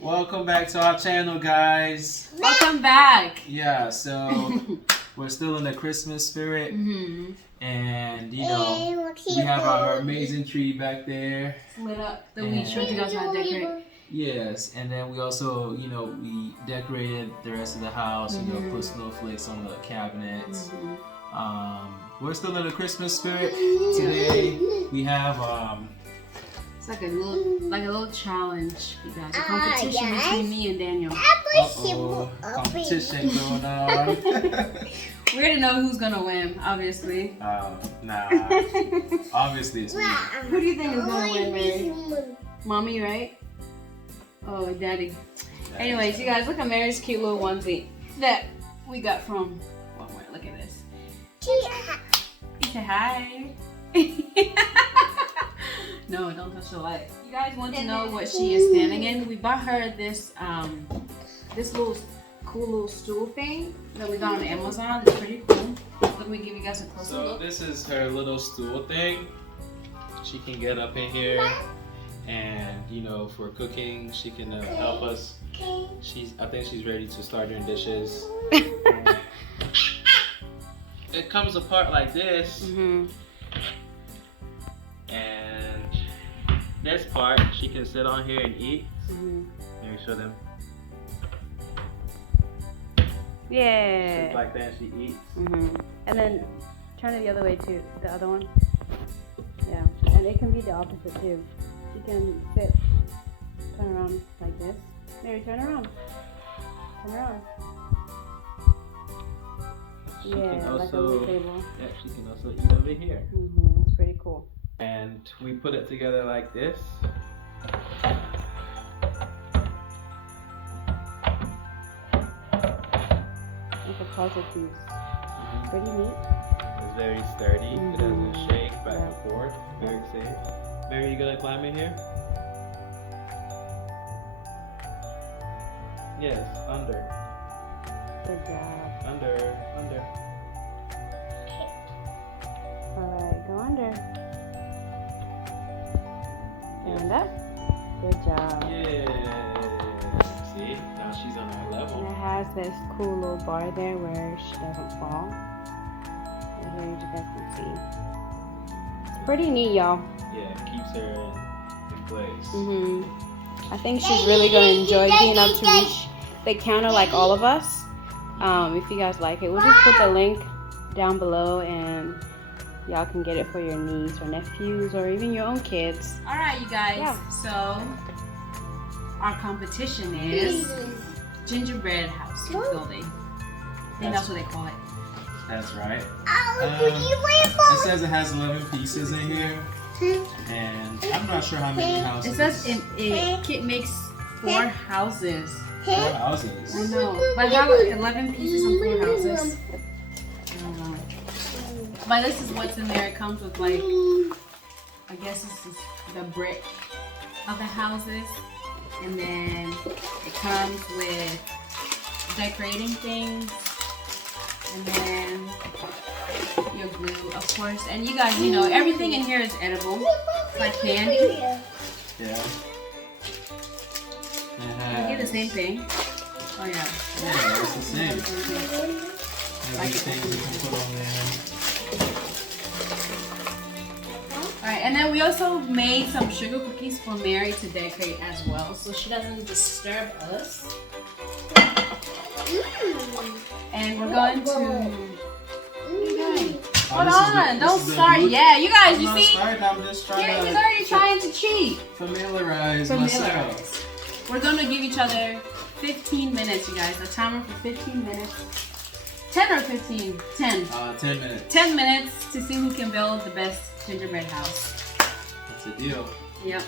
Welcome back to our channel, guys. Welcome back. Yeah, so we're still in the Christmas spirit. And, you know, we have our amazing tree back there. Lit up. Then we showed you guys how to decorate. Yes, and then we also, you know, we decorated the rest of the house, you know, put snowflakes on the cabinets. We're still in the Christmas spirit. Today we have it's like a little challenge, you guys. A competition between me and Daniel. Competition going on. We already know who's gonna win, obviously. Nah. Obviously it's me. Who do you think is gonna win, Mary? Mommy, right? Oh, Daddy. Anyways, you guys, look at Mary's cute little onesie that we got from Walmart. Look at this. You say hi. No, don't touch the light. You guys want to know what she is standing in? We bought her this this little cool little stool thing that we got on Amazon. It's pretty cool. Let me give you guys a closer look. So this is her little stool thing. She can get up in here, and you know, for cooking, she can help us. I think she's ready to start doing dishes. It comes apart like this, and this part she can sit on here and eat. Let me show them. Yeah. Just like that, she eats. And then turn it the other way too. The other one. Yeah. And it can be the opposite too. She can sit, turn around like this. Mary, turn around. Turn around. She can like a also, little table. yeah, she can also eat over here. It's pretty cool. And we put it together like this. It's a puzzle piece. Pretty neat. It's very sturdy. It doesn't shake back and forth. Very safe. Mary, you gonna climb in here? Yes, under. Good job. Under. Alright, go under. Stand up. Good job. Yeah. See? Now she's on our level. And it has this cool little bar there where she doesn't fall. Right here, you guys can see. It's pretty neat, y'all. Yeah, it keeps her in place. I think she's really gonna enjoy being up to reach the counter like all of us. If you guys like it, we'll just put the link down below and y'all can get it for your niece or nephews or even your own kids. Alright, you guys. So our competition is Gingerbread House building. I think that's what they call it. That's right. It says it has 11 pieces in here. And I'm not sure how many houses. It says it makes 4 houses. 4 houses. I know. But how 11 pieces and 4 houses? I don't know. But this is what's in there. It comes with like, I guess this is the brick of the houses. And then it comes with decorating things. And then your glue, of course. And you guys, you know, everything in here is edible. Like candy. Yeah. You get the same thing. Oh yeah. Yeah, it's the same. Everything we can put on there. Alright, and then we also made some sugar cookies for Mary to decorate as well, so she doesn't disturb us. And we're going to... What are you doing? Hold on, don't start yet. You guys, you see? I'm just trying He's already trying to cheat. Familiarize myself. We're going to give each other 15 minutes, you guys. A timer for 15 minutes. 10 or 15? 10. 10 minutes. 10 minutes to see who can build the best gingerbread house. That's a deal. Yep.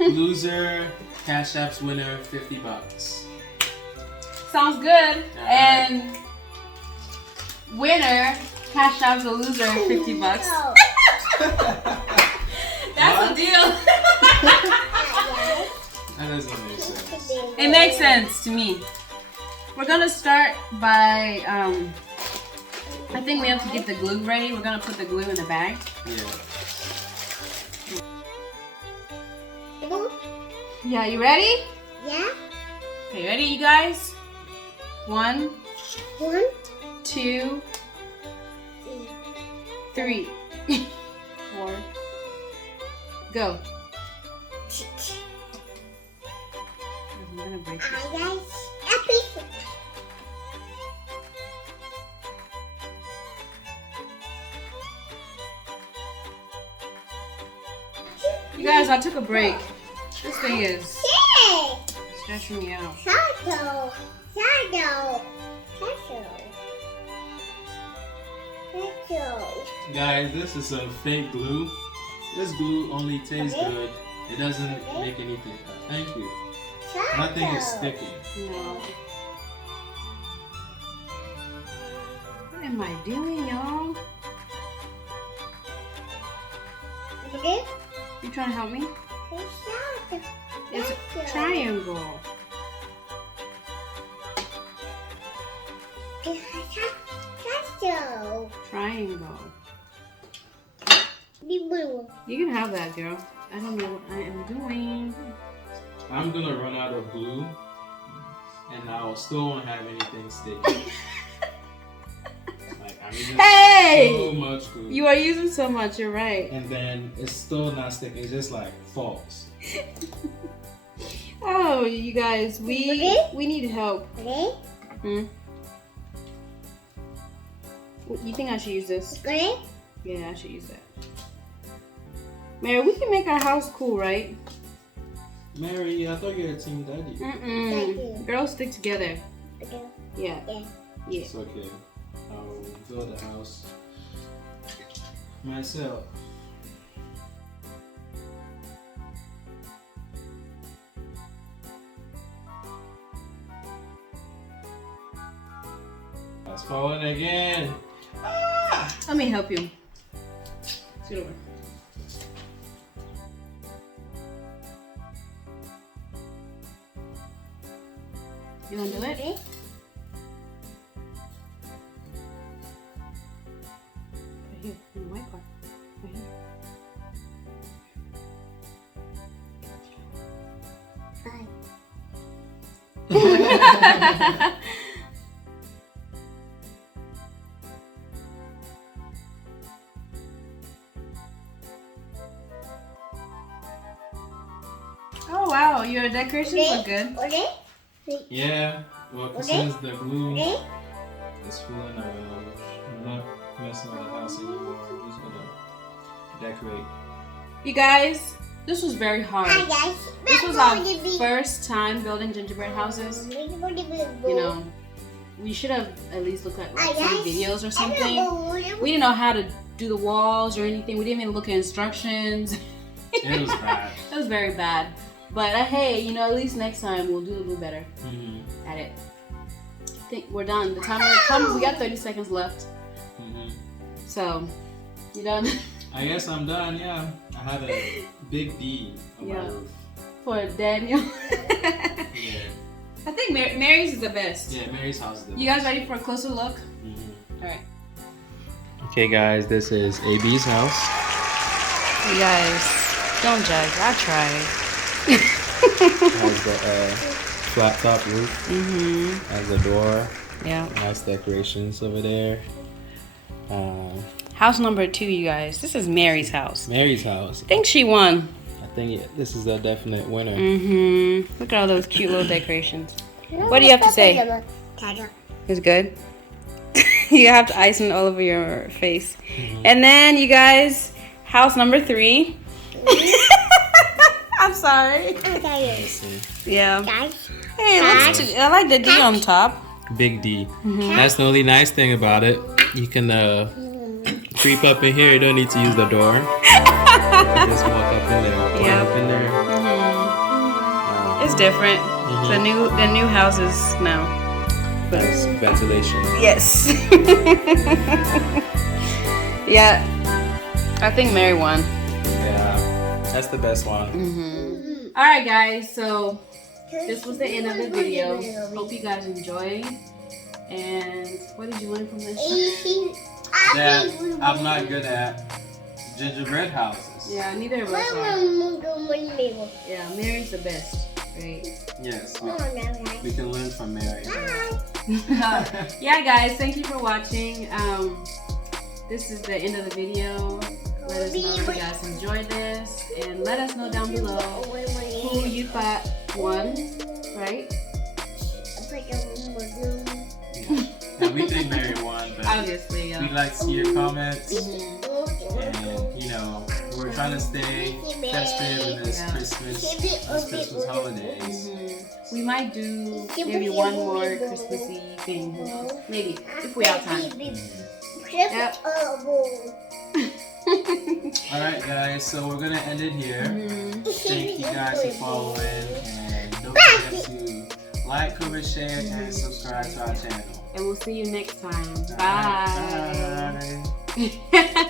Loser, Cash App's winner, $50. Sounds good. All and winner, Cash App's a loser, $50. That's a deal. That doesn't make sense. It makes sense to me. We're gonna start by, I think we have to get the glue ready. We're gonna put the glue in the bag. Yeah. Yeah, you ready? Yeah. Okay, ready, you guys? 1, 1, 2, 3, 4. Go. I'm gonna break this. I guys. Happy. You guys, I took a break. This thing is Yay! stretching me out. Shadow. Guys, this is some fake glue. This glue only tastes good. It doesn't make anything. Thank you. Nothing is sticking. No. What am I doing, y'all? Okay. You trying to help me? Shadow. It's a triangle. Shadow. Triangle. The blue. You can have that, girl. I don't know what I am doing. I'm gonna run out of glue, and I still won't have anything sticking. Like I'm using so much glue. You are using so much, you're right. And then it's still not sticking. It's just like false. Oh, you guys, we need help. Okay. Hmm? You think I should use this? Okay. Yeah, I should use that. Mary, we can make our house cool, right? Mary, I thought you were a team daddy. Thank you. Girls stick together. Okay. Yeah. Yeah. Yeah. It's okay. I'll build a house myself. It's falling again. Ah! Let me help you. Sit over. You want to do it? Okay. Right here, in the white part. Right here. Hi. Oh wow, your decorations look good. Okay. Yeah, well, Okay. since the glue Okay. is fooling around, I'm not messing with the house anymore. I'm just gonna decorate. You guys, this was very hard. Hi guys. This was our first time building gingerbread houses. You know, we should have at least looked at like, some videos or something. We didn't know how to do the walls or anything. We didn't even look at instructions. It was bad. It was very bad. But hey, you know, at least next time we'll do a little better at it. I think we're done. The timer, we got 30 seconds left. So, you done? I guess I'm done, yeah. I have a big D on my roof. For Daniel. Yeah. I think Mary's is the best. Yeah, Mary's house is the best. You guys ready for a closer look? Alright. Okay guys, this is AB's house. You guys, don't judge. I tried. Has the flat top roof. Has a door. Yeah. Nice decorations over there. House number 2, you guys. This is Mary's house. Mary's house. I think she won. I think this is a definite winner. Look at all those cute little decorations. What do you have to say? It's good. You have to ice it all over your face. And then, you guys, house number 3. I'm sorry. Yeah. Hey, I like the D on top. Big D. That's the only nice thing about it. You can creep up in here. You don't need to use the door. Just walk up in there. Yeah. Up in there. It's different. The new houses now. That's ventilation. Yes. Yeah. I think Mary won. Yeah. That's the best one. Alright guys, so this was the end of the video. Hope you guys enjoyed. And what did you learn from this? That I'm not good at gingerbread houses. Yeah, neither of us are. Yeah, Mary's the best. right? Yes, Oh, no, we can learn from Mary. Bye. Yeah, guys, thank you for watching. This is the end of the video. Let us know if you guys enjoyed this, and let us know down below who you thought won, right? Yeah, we think Mary won, but Obviously, yeah. we'd like to see your comments. Mhm. And, we're trying to stay festive in this Yeah. Christmas holidays. Mhm. We might do maybe one more Christmassy thing. Who knows? Maybe, if we have time. Yep. Alright, guys, so we're gonna end it here. Mhm. Thank you guys for following, and don't forget to like, comment, share, and subscribe to our channel. And we'll see you next time. Alright, Bye. bye.